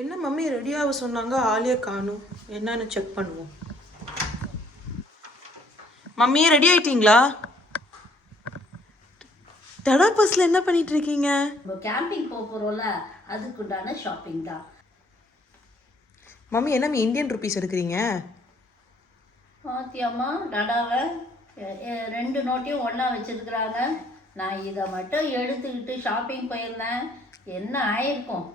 என்ன மம்மி ரெடியாக சொன்னாங்க, ஆளே காணும். என்னன்னு செக் பண்ணுவோம். மம்மி ரெடி ஆயிட்டீங்களா? தடா பஸ்ல என்ன பண்ணிட்டு இருக்கீங்க? கேம்பிங் போகிறோம்ல, அதுக்குண்டான ஷாப்பிங் தான். மம்மி என்ன இந்தியன் ருபீஸ் எடுக்கிறீங்க? பாத்தியம்மா, டடாவை 2 நோட்டையும் ஒன்றா வச்சிருக்கிறாங்க. நான் இதை மட்டும் எடுத்துக்கிட்டு ஷாப்பிங் போயிருந்தேன், என்ன ஆயிருக்கும்?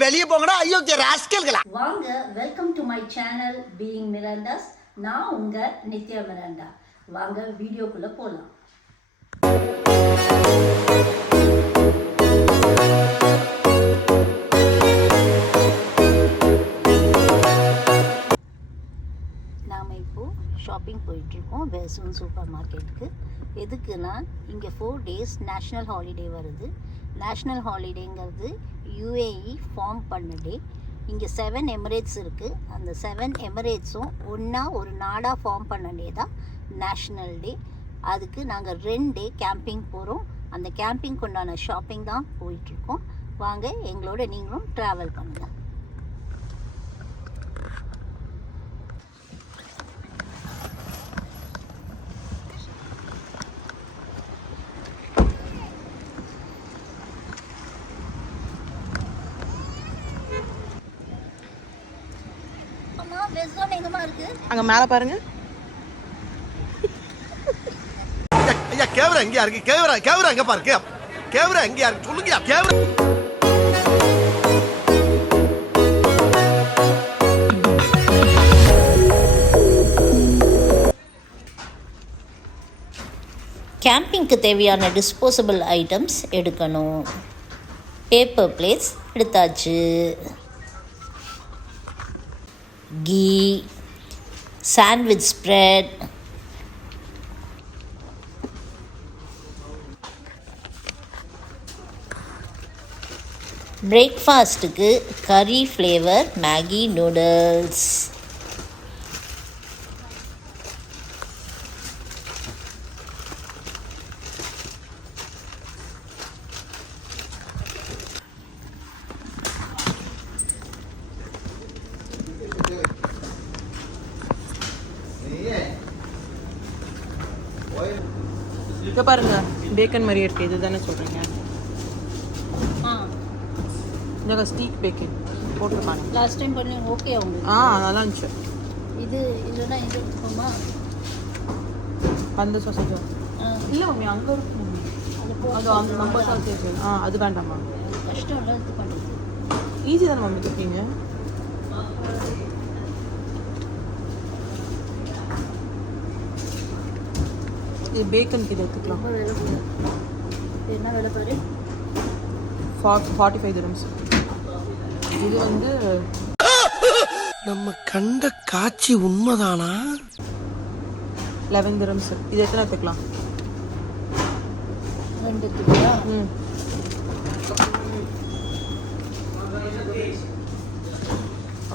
வெளியே போங்கடா அயோக்கிய ராஸ்கல்களா. வாங்க, welcome to my channel being Mirandas. நான் உங்கள் நித்யா மிராண்டா. வாங்க வீடியோக்குள்ளே போகலாம். நாம் இப்போது ஷாப்பிங் போயிட்டுருக்கோம் வெல்சூன் சூப்பர் மார்க்கெட்டுக்கு. எதுக்குன்னா இங்கே 4 days நேஷ்னல் ஹாலிடே வருது. நேஷ்னல் ஹாலிடேங்கிறது யூஏஇ ஃபார்ம் பண்ண டே. இங்கே 7 எமிரேட்ஸ் இருக்குது. அந்த 7 எமிரேட்ஸும் ஒன்றா ஒரு நாடாக ஃபார்ம் பண்ண டே தான் நேஷ்னல் டே. அதுக்கு நாங்கள் 2 day கேம்பிங் போகிறோம். அந்த கேம்பிங்க்கு உண்டான ஷாப்பிங் தான் போயிட்டுருக்கோம். வாங்க, எங்களோட நீங்களும் ட்ராவல் பண்ணுங்கள். அங்க மேல பாருங்க. ஐயா கேமரா எங்கயா இருக்கு? கேமரா எங்க பாருங்க? கேமரா எங்கயா இருக்கு சொல்லுங்க. கேமரா கேம்பிங்க்கு தேவையான டிஸ்போசபிள் ஐட்டம்ஸ் எடுக்கணும். பேப்பர் பிளேட்ஸ் எடுத்தாச்சு. கீ, சாண்ட்விச் ஸ்ப்ரெட், பிரேக்ஃபாஸ்ட்டுக்கு கறி ஃப்ளேவர் மேகி நூடுல்ஸ், இங்க பாருங்க, பேக்கன் மாதிரி இருக்கு. இதுதானே சொல்றீங்க? இந்த ஸ்டீக் பேக்கன் போட்டுருப்பாங்க. லாஸ்ட் டைம் பண்ணி ஓகே உங்களுக்கு? நல்லா இருந்துச்சு. இது இல்லைன்னா இது இருக்குமா? அந்த சாசேஜ் இல்லை மம்மி, அங்கே இருக்கும். அது அந்த நம்ம சாசேஜ். அது வேண்டாமா? கஷ்டம் இல்லை, இது பண்ணுறது ஈஸி தானே மம்மி கேட்பீங்க. இது பேக்கன் கிலோ எடுத்துக்கலாம். ரொம்ப விலை கூட. என்ன விலை பாரு? 45 dirhams. இது வந்து நம்ம கண்ட காட்சி உண்மைதானா? 11 dirhams. இது எத்தனை எடுத்துக்கலாம்? 2 எடுத்துக்கியா?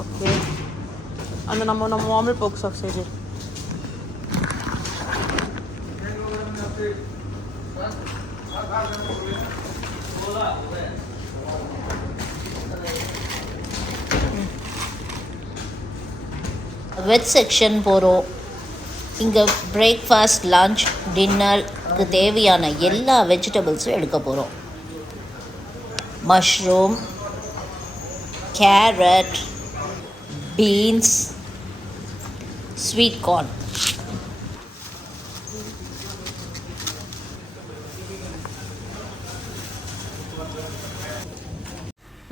ஓகே. அந்த நம்ம நார்மல் போக் சாசேஜ். வெஜ் செக்ஷன் போகிறோம். இங்கே பிரேக்ஃபாஸ்ட், லன்ச், டின்னருக்கு தேவையான எல்லா வெஜிடபிள்ஸும் எடுக்க போகிறோம். Mushroom, carrot, beans, sweet corn.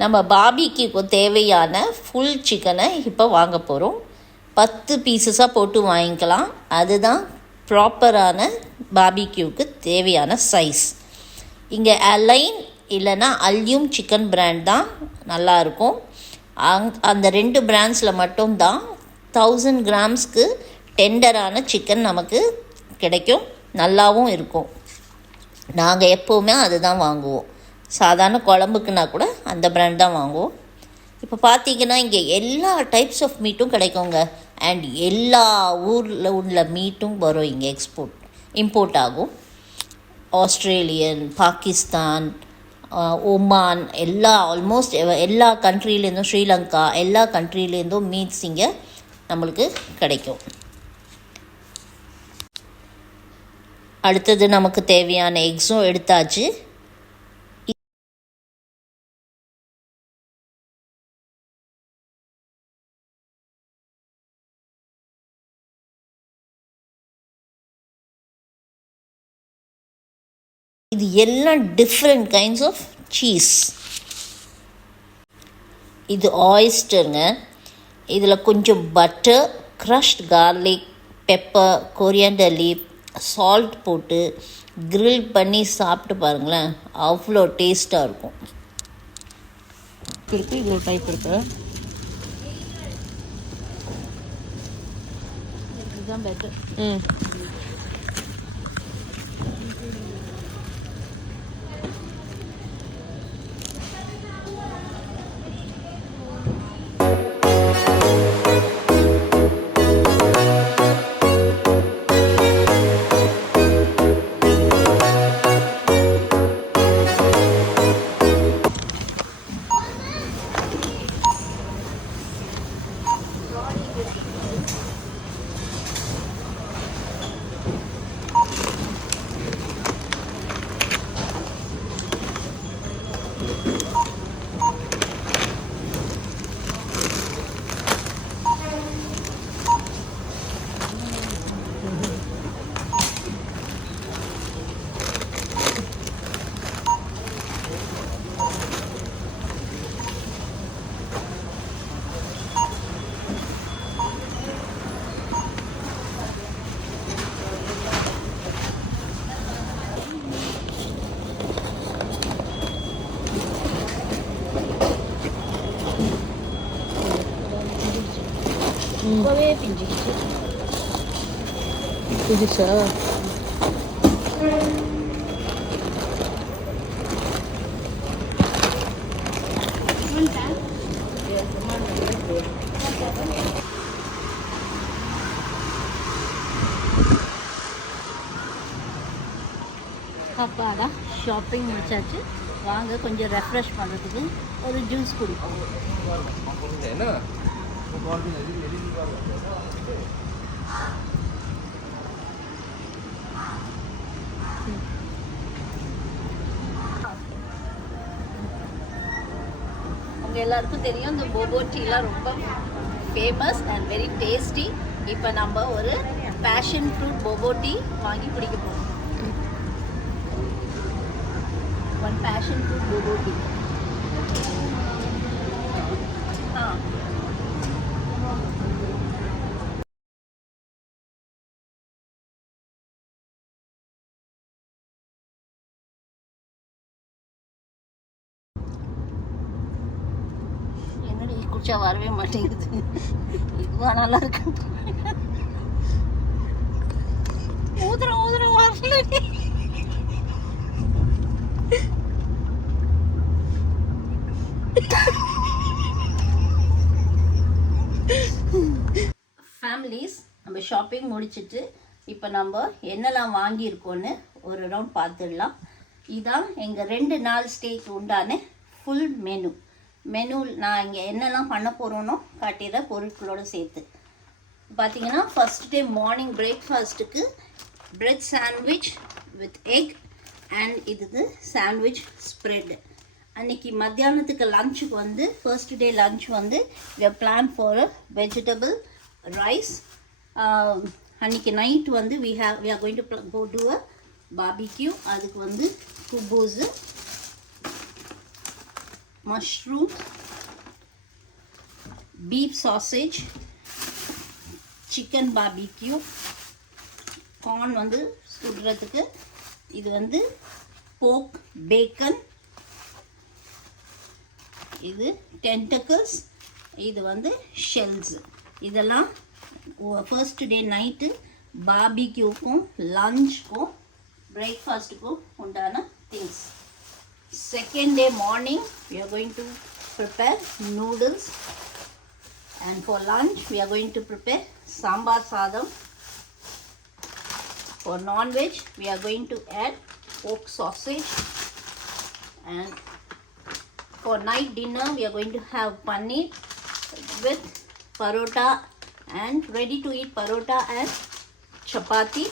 நம்ம பாபிக்கு தேவையான ஃபுல் சிக்கனை இப்போ வாங்க போகிறோம். 10 பீசஸாக போட்டு வாங்கிக்கலாம். அதுதான் ப்ராப்பரான பாபிக்யூக்கு தேவையான சைஸ். இங்கே அலைன் இல்லைன்னா அல்யூம் சிக்கன் பிராண்ட் தான் நல்லாயிருக்கும். அந்த 2 பிராண்ட்ஸில் மட்டும்தான் 1000 grams டெண்டரான சிக்கன் நமக்கு கிடைக்கும். நல்லாவும் இருக்கும். நாங்கள் எப்போவுமே அதுதான் வாங்குவோம். சாதாரண குழம்புக்குன்னா கூட அந்த பிராண்ட் தான் வாங்குவோம். இப்போ பார்த்தீங்கன்னா இங்கே எல்லா டைப்ஸ் ஆஃப் மீட்டும் கிடைக்குங்க. அண்ட் எல்லா ஊரில் உள்ள மீட்டும் வரும் இங்கே இம்போர்ட் ஆகும். ஆஸ்திரேலியன், பாகிஸ்தான், ஒமான் ஆல்மோஸ்ட் எல்லா கண்ட்ரிலேருந்தும், ஸ்ரீலங்கா எல்லா கண்ட்ரிலேருந்தும் மீட்ஸ் இங்கே நம்மளுக்கு கிடைக்கும். அடுத்தது நமக்கு தேவையான எக்ஸும் எடுத்தாச்சு. இது எல்லாம் டிஃப்ரெண்ட் கைண்ட்ஸ் ஆஃப் சீஸ். இது ஆயிஸ்டருங்க. இதில் கொஞ்சம் butter, crushed garlic, pepper, coriander leaf, salt போட்டு கிரில் பண்ணி சாப்பிட்டு பாருங்களேன், அவ்வளோ டேஸ்ட்டாக இருக்கும். இருக்குது, இது ஒரு டைப் இருக்குது. இதுதான் பெட்டர். ரொம்பவே பிஞ்சிக்கிச்சு. புதுசா அப்பாடா, ஷாப்பிங் முடிச்சாச்சு. வாங்க கொஞ்சம் ரெஃப்ரெஷ் பண்ணுறதுக்கு ஒரு ஜூஸ் குடிப்போம். உங்கள் எல்லாருக்கும் தெரியும் இந்த போபோ டீலாம் ரொம்ப ஃபேமஸ் அண்ட் வெரி டேஸ்டி. இப்போ நம்ம ஒரு பேஷன் ஃப்ரூட் போபோ டீ வாங்கி குடிக்க போகிறோம். One passion fruit Bobo tea. என்னடி குடிச்சா வரவே மாட்டேங்குது. இதுவா நல்லா இருக்கு. ஊதுற வரல. ஃபேமிலிஸ், நம்ம ஷாப்பிங் முடிச்சுட்டு இப்போ நம்ம என்னெல்லாம் வாங்கியிருக்கோன்னு ஒரு ரவுண்ட் பார்த்துடலாம். இதான் எங்கள் 2 நாள் ஸ்டேக்கு உண்டான ஃபுல் மெனு. நான் இங்கே என்னெல்லாம் பண்ண போகிறோன்னோ காட்டிற பொருட்களோடு சேர்த்து பார்த்தீங்கன்னா, ஃபஸ்ட் டே மார்னிங் பிரேக்ஃபாஸ்ட்டுக்கு bread sandwich with egg and இது சாண்ட்விச் ஸ்ப்ரெட். அன்றைக்கி மத்தியானத்துக்கு லஞ்சுக்கு வந்து ஃபர்ஸ்ட் டே லஞ்ச் வந்து we are planned for a vegetable rice. அன்றைக்கி நைட் வந்து we are going to go do a barbecue. அதுக்கு வந்து குபூஸு, mushroom, beef sausage, chicken barbecue, corn வந்து சுடுறதுக்கு, இது வந்து போக் பேக்கன், இது டென்டக்கிள்ஸ், இது வந்து ஷெல்ஸ். இதெல்லாம் ஃபர்ஸ்ட் டே நைட்டு பார்பிக்யூக்கும் லஞ்சுக்கும் பிரேக்ஃபாஸ்ட்டுக்கும் உண்டான things. Second day morning we are going to prepare noodles, and for lunch we are going to prepare sambar sadam. For non-veg we are going to add pork sausage And for night dinner, we are going to have paneer with parota and ready to eat parota and chapati.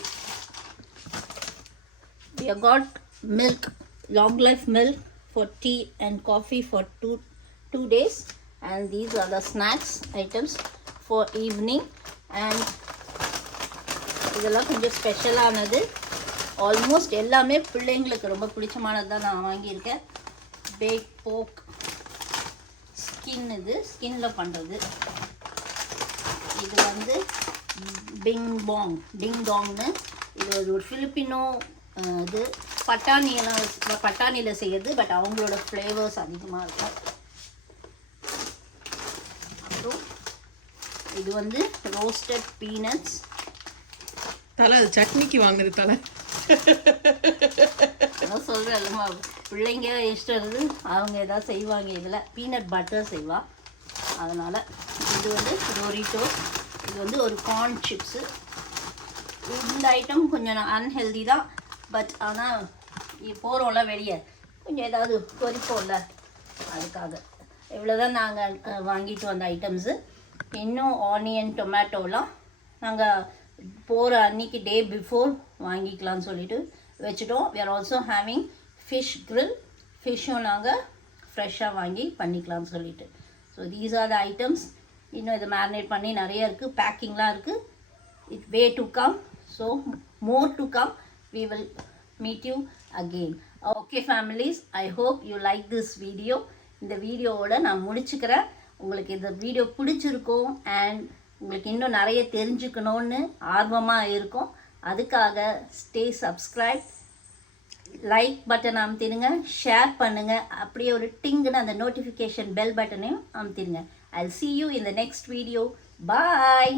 We have got milk, long life milk for tea and coffee for two days. And these are the snacks items for evening. And இதெல்லாம் கொஞ்சம் ஸ்பெஷலானது. Almost எல்லாமே பிள்ளைங்களுக்கு ரொம்ப பிடிச்சமானது தான் நான் வாங்கியிருக்கேன். Back போக் skin, இது ஸ்கின்னில் பண்ணுறது. இது வந்து டிங் டாங்னு, இது ஒரு ஃபிலிப்பினோ இது பட்டாணியில் செய்யுது. பட் அவங்களோட ஃப்ளேவர்ஸ் அதிகமாக இருக்கும். அப்புறம் இது வந்து ரோஸ்டட் பீனட்ஸ். தலை அது சட்னிக்கு வாங்குது தலை. அதான் சொல்கிறேன் இல்லைம்மா, பிள்ளைங்க இஷ்டம் இருக்குது, அவங்க எதாவது செய்வாங்க. இதில் பீனட் பட்டர் செய்வா. அதனால் இது வந்து டோரிட்டோஸ். இது வந்து ஒரு கார்ன் சிப்ஸு. இந்த ஐட்டம் கொஞ்சம் அன்ஹெல்தி தான். பட் ஆனால் போகிறோம்ல வெளியே, கொஞ்சம் ஏதாவது பொரிப்போம்ல, அதுக்காக இவ்வளோதான் நாங்கள் வாங்கிட்டு வந்த ஐட்டம்ஸு. இன்னும் ஆனியன் டொமேட்டோலாம் நாங்கள் போகிற அன்றைக்கி டே பிஃபோர் வாங்கிக்கலாம்னு சொல்லிட்டு வச்சுட்டோம். we are also having fish grill. ஃபிஷ்ஷும் நாங்கள் ஃப்ரெஷ்ஷாக வாங்கி பண்ணிக்கலாம்னு சொல்லிட்டு. So these are the items. இன்னும் இதை மேரினேட் பண்ணி நிறைய இருக்குது, பேக்கிங்லாம் இருக்குது. It way to come. So more to come. we will meet you again. Okay families, I hope you like this video. இந்த வீடியோவோட நான் முடிச்சுக்கிறேன். உங்களுக்கு இந்த வீடியோ பிடிச்சிருக்கும் அண்ட் உங்களுக்கு இன்னும் நிறைய தெரிஞ்சுக்கணுன்னு ஆர்வமாக இருக்கும். அதுக்காக ஸ்டே சப்ஸ்கிரைப், லைக் பட்டன் அமுத்திடுங்க, ஷேர் பண்ணுங்கள். அப்படியே ஒரு டிங்குன்னு அந்த நோட்டிஃபிகேஷன் பெல் பட்டனையும் அமுத்திடுங்க. I'll see you in the next video. Bye.